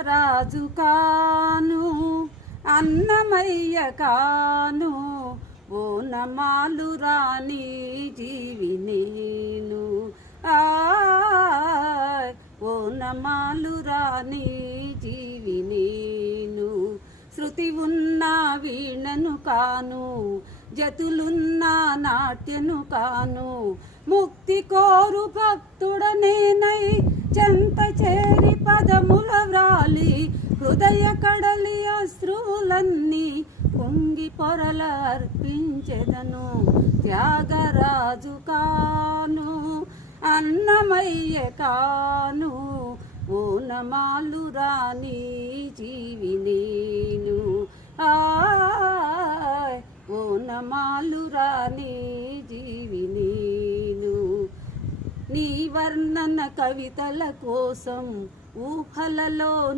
రాజు కాను అన్నమయ్య కాను ఓనమాలు రాణి జీవి నేను ఓనమాలు రాణి జీవి నేను శృతి ఉన్న వీణను కాను జతులున్న నాట్యను కాను ముక్తి కోరు భక్తుడనేనై చెంత చేరి పదముల వ్రాలి హృదయ కడలి అశ్రువులన్నీ పొంగి పొరల అర్పించెదను త్యాగరాజు కాను అన్నమయ్య కాను ఓనమాలు రాణి జీవి నేను ఓనమాలు రాణి జీవి నేను నీ వర్ణన కవితల కోసం ఊహలలో